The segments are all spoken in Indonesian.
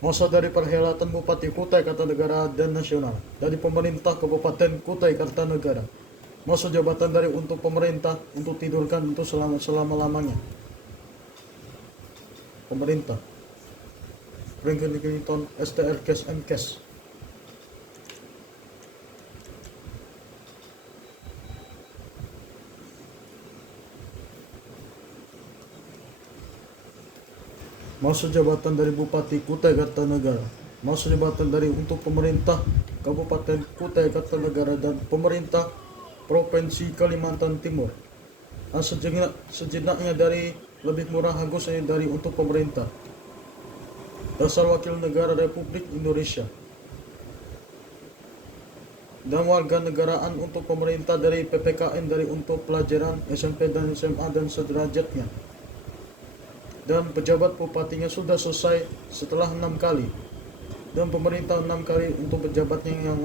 Masa dari perhelatan Bupati Kutai Kartanegara dan Nasional, dari pemerintah Kabupaten Kutai Kartanegara. Masa jabatan dari untuk pemerintah untuk tidurkan untuk selama-lamanya. Pemerintah Franklin Clinton STR Cash and Cash. Masa jabatan dari Bupati Kutai Kartanegara. Masa jabatan dari untuk pemerintah Kabupaten Kutai Kartanegara dan pemerintah Provinsi Kalimantan Timur. Sejenaknya dari lebih murah harganya dari untuk pemerintah. Dasar Wakil Negara Republik Indonesia dan warga negaraan untuk pemerintah dari PPKN dari untuk pelajaran SMP dan SMA dan sederajatnya. Dan pejabat bupatinya sudah selesai setelah 6 kali, dan pemerintah 6 kali untuk pejabatnya yang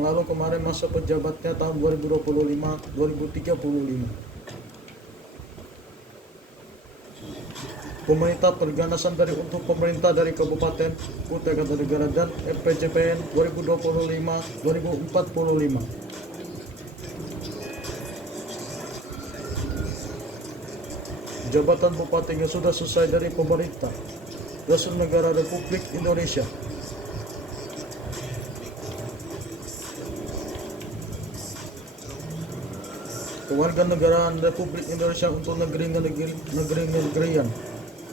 lalu kemarin masa pejabatnya tahun 2025-2035. Pemerintah perganasan dari untuk pemerintah dari Kabupaten Kutai Kartanegara dan RPJPN 2025-2045. Jabatan bupatinya sudah selesai dari pemerintah Dasar Negara Republik Indonesia. Kewarganegaraan Republik Indonesia untuk negeri-negerian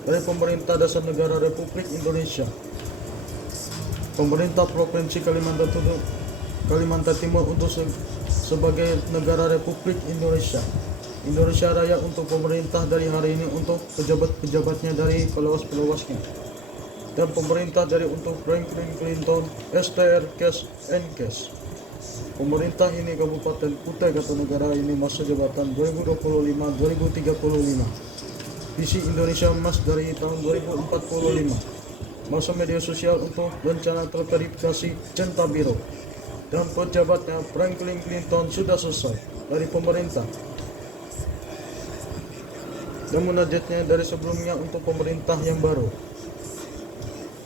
dari pemerintah Dasar Negara Republik Indonesia. Pemerintah Provinsi Kalimantan Timur untuk sebagai negara Republik Indonesia. Indonesia Raya untuk pemerintah dari hari ini untuk pejabat-pejabatnya dari peluas-peluasnya. Dan pemerintah dari untuk Franklin Clinton STR Cash and Cash. Pemerintah ini Kabupaten Kutai Kartanegara ini masa jabatan 2025-2035. Visi Indonesia Emas dari tahun 2045. Masa media sosial untuk rencana terverifikasi Centra Biro. Dan pejabatnya Franklin Clinton sudah selesai dari pemerintah. Dan munajatnya dari sebelumnya untuk pemerintah yang baru.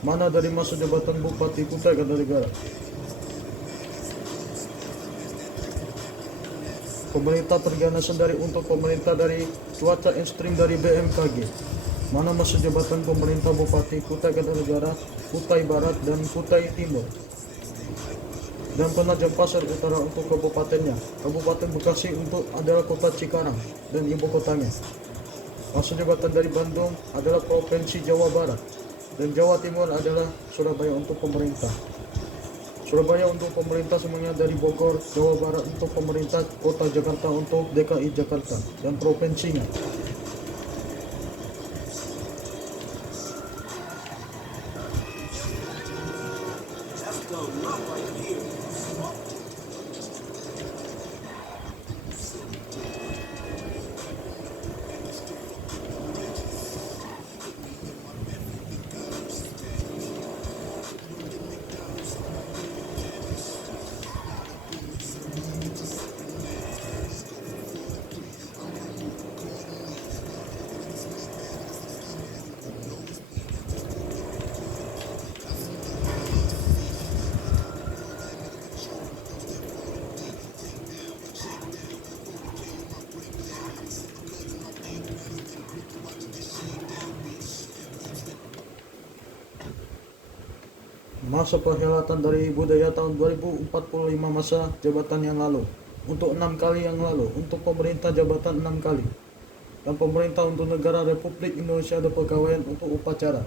Mana dari masa jabatan Bupati Kutai Kartanegara. Pemerintah perganasan dari untuk pemerintah dari cuaca ekstrim dari BMKG. Mana masa jabatan pemerintah Bupati Kutai Kartanegara, Kutai Barat dan Kutai Timur. Dan Penajam Pasar Utara untuk kabupatennya. Kabupaten Bekasi untuk adalah kota Cikarang dan ibu kotanya. Masa jabatan dari Bandung adalah Provinsi Jawa Barat dan Jawa Timur adalah Surabaya untuk pemerintah. Surabaya untuk pemerintah semuanya dari Bogor, Jawa Barat untuk pemerintah, Kota Jakarta untuk DKI Jakarta dan provinsinya. Masa perhelatan dari budaya tahun 2045 masa jabatan yang lalu. Untuk 6 kali yang lalu, untuk pemerintah jabatan 6 kali. Dan pemerintah untuk negara Republik Indonesia ada pegawaian untuk upacara.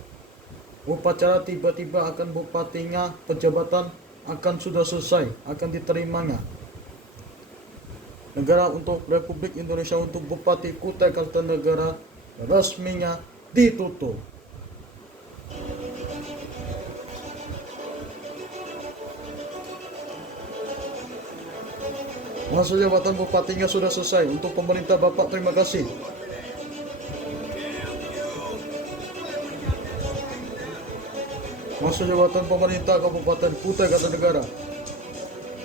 Upacara tiba-tiba akan bupatinya, pejabatan akan sudah selesai, akan diterimanya. Negara untuk Republik Indonesia untuk Bupati Kutai Kartanegara resminya ditutup. Masa jabatan bupatinya sudah selesai. Untuk pemerintah Bapak, terima kasih. Masa jabatan pemerintah Kabupaten Kutai Kartanegara.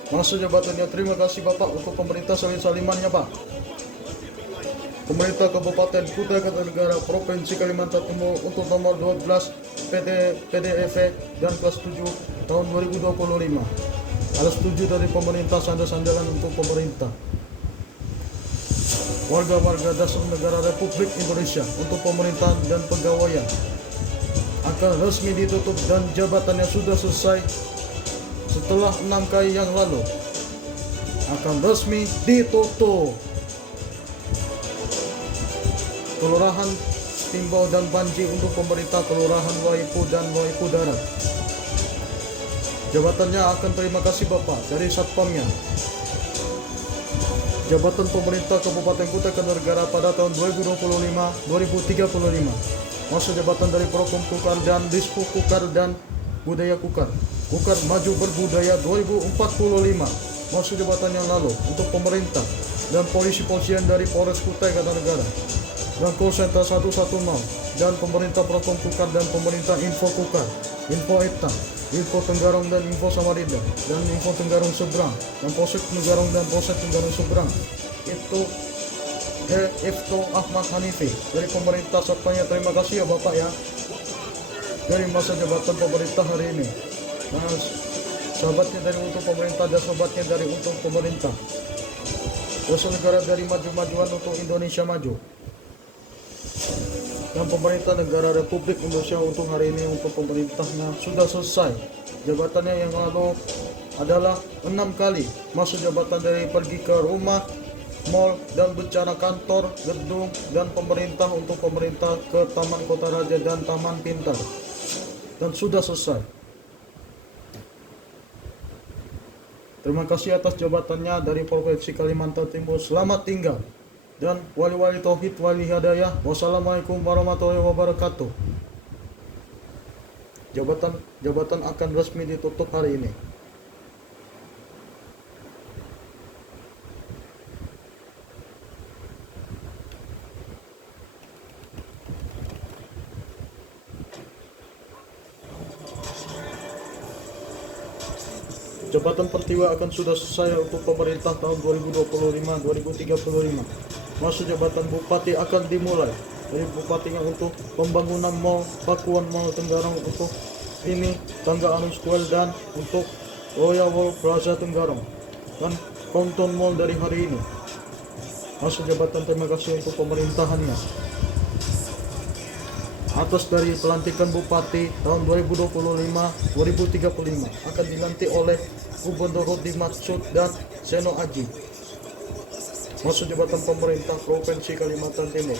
Masa jabatannya terima kasih Bapak untuk pemerintah salin-salimannya Pak. Pemerintah Kabupaten Kutai Kartanegara Provinsi Kalimantan Timur untuk nomor 12 PDEV dan kelas 7 tahun 2025. Ada setuju dari pemerintah sandalan untuk pemerintah. Warga-warga dasar negara Republik Indonesia untuk pemerintahan dan pegawaian akan resmi ditutup dan jabatannya sudah selesai setelah 6 kali yang lalu. Akan resmi ditutup. Kelurahan Timbau dan Banji untuk pemerintah Kelurahan Waipu dan Waipu Darat. Jabatannya akan terima kasih Bapak dari Satpamnya. Jabatan pemerintah Kabupaten Kutai Kartanegara pada tahun 2025-2035. Masa jabatan dari Prokom Kukar dan Dispu Kukar dan Budaya Kukar. Kukar Maju Berbudaya 2045. Masa jabatan yang lalu untuk pemerintah dan polisi-polisian dari Polres Kutai Kartanegara dan call center 110 dan pemerintah Prokom Kukar dan pemerintah Info Kukar, Info Etang, Info Tenggarong dan Info Samarinda dan Info Tenggarong Seberang dan Polsek Tenggarong dan Polsek Tenggarong Seberang. Itu Ifto Ahmad Hanifi dari pemerintah Satpamnya. Terima kasih ya Bapak ya dari masa jabatan pemerintah hari ini. Nah, sahabatnya dari untuk pemerintah dan sobatnya dari untuk pemerintah. Dosa negara dari maju-majuan untuk Indonesia maju. Dan pemerintah negara Republik Indonesia untuk hari ini untuk pemerintahnya sudah selesai. Jabatannya yang lalu adalah 6 kali masa jabatan dari pergi ke rumah, mal dan bencana kantor, gedung dan pemerintah untuk pemerintah ke Taman Kota Raja dan Taman Pintar. Dan sudah selesai. Terima kasih atas jabatannya dari Provinsi Kalimantan Timur. Selamat tinggal. Dan wali-wali tauhid wali hidayah. Wassalamualaikum warahmatullahi wabarakatuh. Jabatan akan resmi ditutup hari ini. Jabatan Pertiwa akan sudah selesai untuk pemerintah tahun 2025-2035. Masa jabatan Bupati akan dimulai dari Bupatinya untuk pembangunan Mall Pakuan Mall Tenggarong untuk ini Tangga Anu Square dan untuk Royal World Plaza Tenggarong dan Fountain Mall dari hari ini. Masa jabatan terima kasih untuk pemerintahannya. Atas dari pelantikan Bupati tahun 2025-2035 akan dilantik oleh Gubernur Rudi Maksud dan Seno Aji. Masa jabatan pemerintah Provinsi Kalimantan Timur